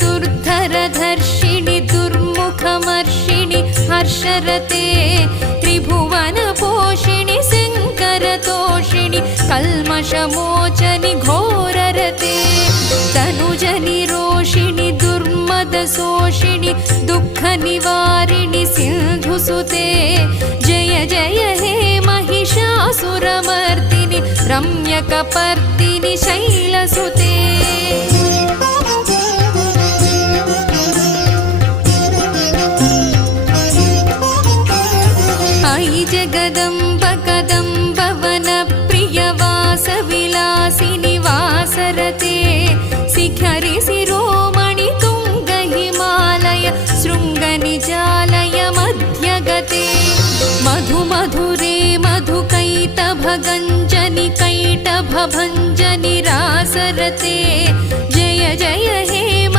दुर्धरधर्षिणि दुर्मुखमर्षिणि हर्षरते त्रिभुवनपोषिणि शङ्करतोषिणि कल्मषमोचनि घोररते तनुजनिरोषिणि दुर्मदशोषिणि दुःखनिवारिणि सिन्धुसुते जय जय हे महिषासुरमर्दिनि रम्यकपर्दिनि शैलसुते अयि जगदम्ब कदम्ब वनप्रियवासविलासिनि वासरते शिखरि शिरोमणि तुङ्ग हिमालय शृङ्गनिजालय मध्यगते मधुमधुरे मधुकैटभगञ्जनि कैटभभञ्जनि रासरते जय जय हे